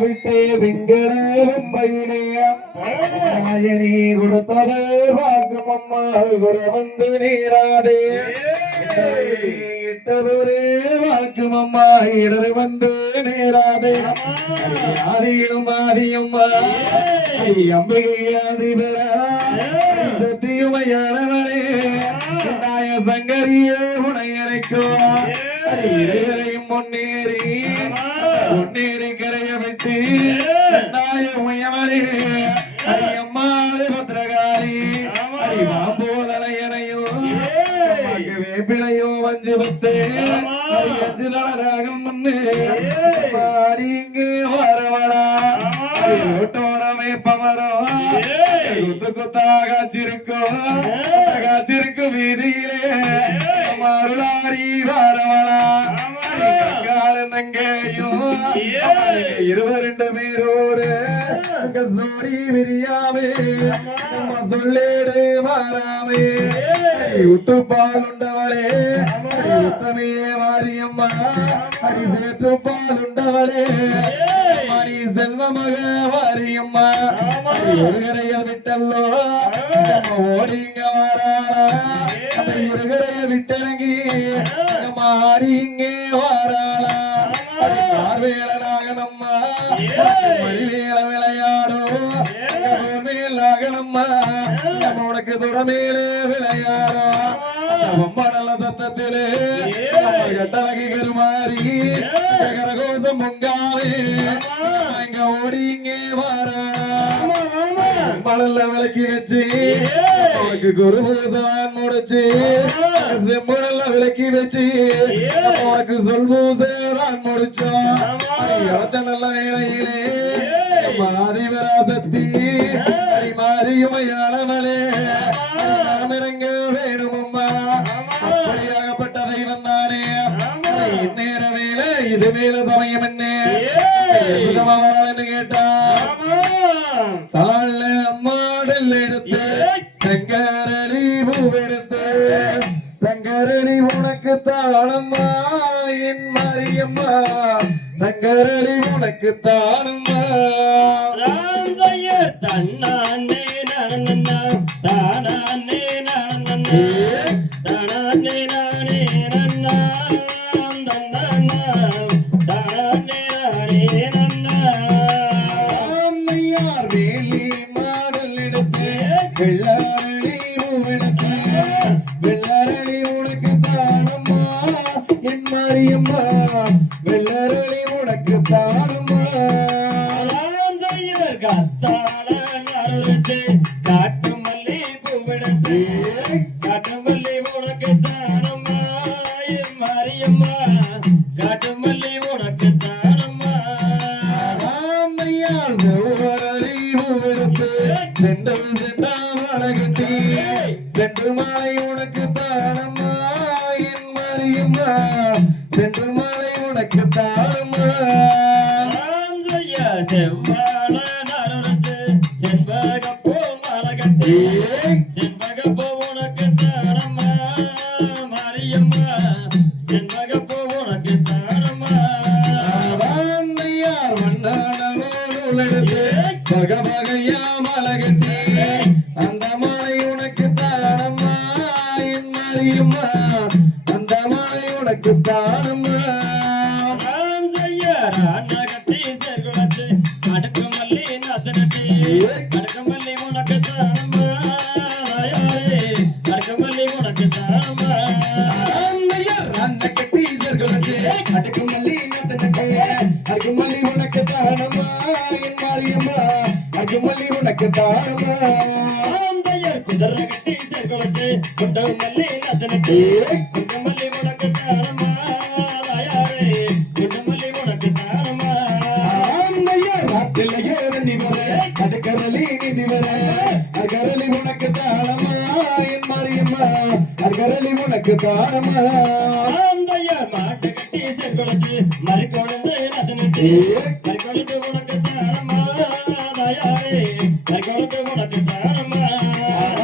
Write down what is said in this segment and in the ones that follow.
விட்டே வெங்கடேவம்பையினே கொடுத்தது வாக்கும் அம்மா குரு வந்து நீராதே இட்டதொரு வாக்கும் அம்மா இடர் வந்து நேராதே ஆதியிலும் ஆதியம்மா அம்பிகை அதிபரா சத்தியுமையானவளே நாய சங்கரிய முன்னேறி முன்னேறி கரைய வைத்து நாய உயமளே அரியம்மாளே பத்திரகாரி அரி மாம்போதலையனையோ வேப்பிலையோ வஞ்சு பத்து அஞ்சு நாளாகும் முன்னே மாறி இங்கே வரவளா ஓட்டோரமே பமரோ. குத்து குத்தாக காய்ச்சிருக்கும் காய்ச்சிருக்கும் வீதியிலே மருளாரி நங்கையும் இருவருண்டு பேரோடு சோடி விரியாமே. நம்ம சொல்லேடு மாறாமே. உட்டு பால் உண்டவளே. உத்தமையே மாரியம்மா அடி சேற்று பால் உண்டவளே. மணி செல்வ மக வாரியம்மா. இருகரைய விட்டல்லோ. நம்ம ஓடிங்க அந்த இருகரைய விட்டிறங்கி மேலாக நம்ம உனக்கு துறமேலே விளையாடும் ரொம்ப நல்ல சத்தத்திலே கட்டழகி கருமாறி கரகோசம் பொங்காவே. இங்க ஓடி இங்கே வாரா மணல்ல விளக்கி வச்சு உனக்கு குரு பூசவான் முடிச்சு செம்மணல்ல விளக்கி வச்சு உனக்கு சொல் முடிச்சோம். யோசனை நல்ல வேலையிலே மாதிவராசக்தி மாறியுமையாளவளே நாமிறங்க வேணுமம்மா. அப்படியாகப்பட்ட தெய்வம் தானே. இந்நேர வேலை இது வேலை சமயம் என்ன? கேட்டா தாழ மாடல் எடுத்து தங்கரணி பூவெடுத்து தங்கரணி உனக்கு தாளம்மா என் மரியம்மா. தங்கரணி உனக்கு தாளம்மா தன்னானே. நனனன்னா, மாரியம்மா, காட்டு மல்லி உனக்கு தானம்மா. ராமையார் செவ்வரளி பூவெடுத்து செண்டல் செண்டா மலகட்டி சென்று மாலை உனக்கு தாளம்மா என் மரியம்மா சென்று மாலை உனக்கு ராம்சையர் செவ்வாழ செண்பகப்பூ மலகட்டி, ஆந்தையர் குதிரை கட்டி சேர்குலத்து, குண்டு மல்லி நத்தனட்டி, தானம்மா ஆந்தையர் மாட்டு கட்டி சேர்குலத்து, மறிக்கொழுந்து நத்தனட்டி, மறிக்கொழுந்து உனக்கு தானம்மா, தாயாரே, மறிக்கொழுந்து உனக்கு தானம்மா.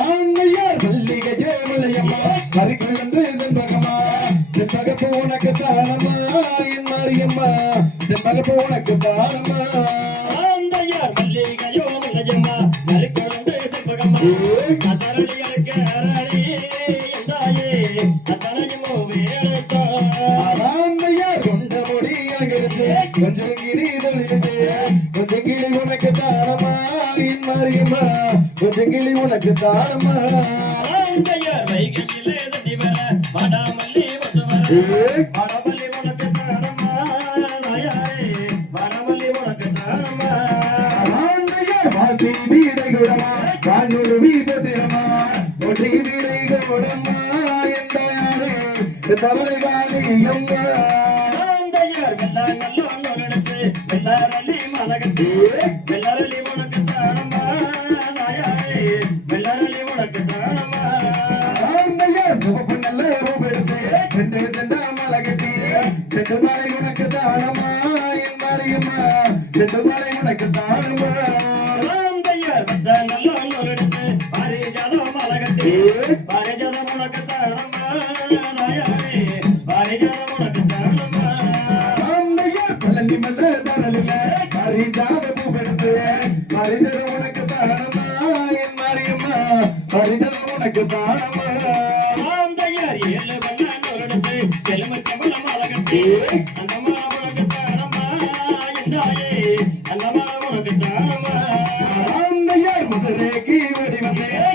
அம்மையார் மல்லிகை ஜெயமலையம்மா மறிக்கொழுந்து செண்பகமா செண்பகப்பூ உனக்கு தானம்மா என் மாரியம்மா செம்மகப்பு உனக்கு தானம்மா ஆந்தையார் மல்லிகையோ மல்லஜம்மா நறுக்கொழுந்து செப்பகம்மா அத்தரணிகளுக்கு அரணி எந்தாயே கொஞ்சம் கிளி தொழிலுக்கு கொஞ்சம் கிளி உனக்கு தானம்மா என் மாரியம்மா கொஞ்சம் கிளி உனக்கு தானம்மா ஆந்தையார் தவறை காணியம்மா ஆந்தையார் வெள்ளாங்கல்லோ நோலெடுத்து வெள்ளாரளி மலகட்டி வெள்ளாரளி உனக்கு தானம்மா நாயாரே வெள்ளாரளி உனக்கு தானம்மா ஆந்தையா சிவப்பு நல்ல ரூபெடுத்து சென்று சென்ற மலை கட்டி. சென்று மலை உனக்கு தானமா என் மாரியம்மா. சென்று மலை உனக்கு தானமா ஆந்தையார் வச்சாங்கல்லோ நோலெடுத்து பாரிஜாதம் மலகட்டி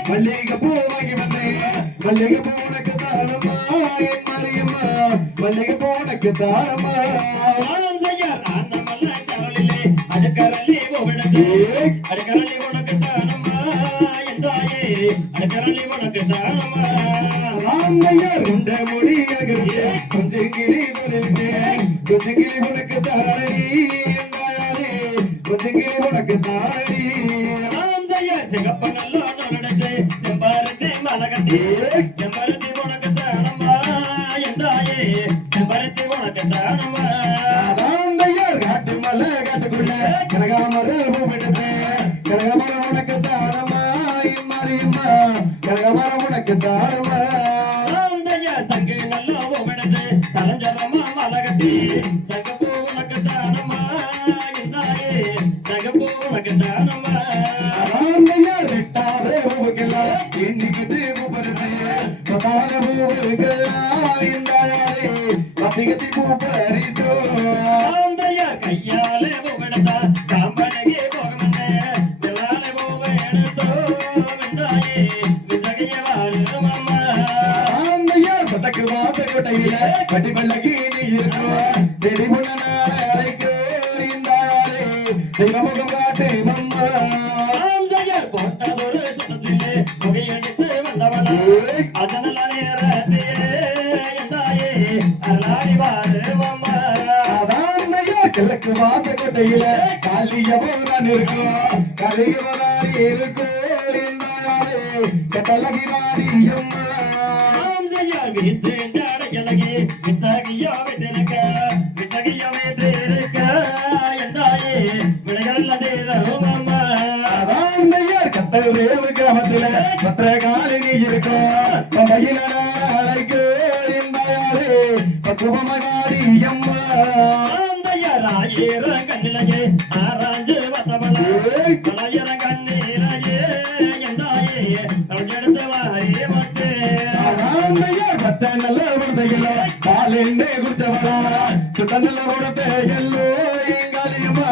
மல்லிகை பூ வாங்கி வந்தே மல்லிகை பூ உனக்கு தானமா என் மாரியம்மா மல்லிகை பூ உனக்கு தானமா ஆந்தையார் சரளிலே அடுக்கரளி ஓவிடத்து சிகப்பு நல்ல நோலெடுத்து செம்பாரத்தி மலகட்டி செம்பருத்தி உனக்கு தானம்மா எந்தாயே செம்பருத்தி உனக்கு தானம்மா காட்டு மலை காட்டுக்குள்ள கனகாமர பூவெடுத்து கனகாமர உனக்கு தானமா என் மாரியம்மா கனகாமர உனக்கு தானமா சங்கு நல்ல ஓவிடத்து சரஞ்சரமா மலகட்டி சகப்பூ உனக்கு தானம்மா எந்தாயே உனக்கு கையாலே ஓவிடத்தா காம்பனகி போகமன்னே வெள்ளாலே ஓவிடத்தோ வெந்தாயே விதகைய வாருமம்மா ஆந்தையார் பட்டக்கு வாச கோட்டையில பட்டி பல்லகி நீ இருக்கோ வெடி பொண்ண அழைக்கோ இந்தாயாரே தெய்வமுகம் காட்டு மம்மா ஆந்தையார் போட்டதொரு சத்தத்திலே புகையடித்து வந்தவனா அதனால வித்தகியோ விட்டிருக்க எந்தாயே விடைகள் தேரமம்மா அதாந்தையார் கத்தவேவு கிராமத்தில பத்திரகாலினி இருக்கும் பம்பையில அழைக்கு இந்தாயாரே பக்குவமகாரி அம்மா ஆந்தையார் ஆயிரம் கண்ணிலையே ஆராய்ஞ்சு வந்தவளா ஆயிரம் கண்ணிலையே எந்தாயே கழுத்தெடுத்து வாரி வந்து அதாந்தையார் பச்சை நல்ல குடிச்சவளா. சுட்ட நல்ல எங்காலியம்மா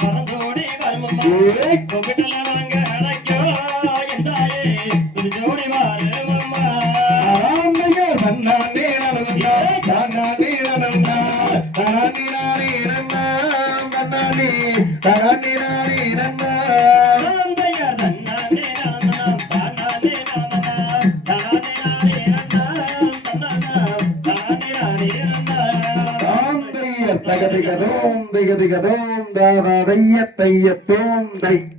பறந்தோடி வருமம்மா கோபிட்டல வாங்க. தானே நானே நானாம். தாந்தையர் தகதிகதோம் திகதிகதோம் தாதைய தைய தோம் தை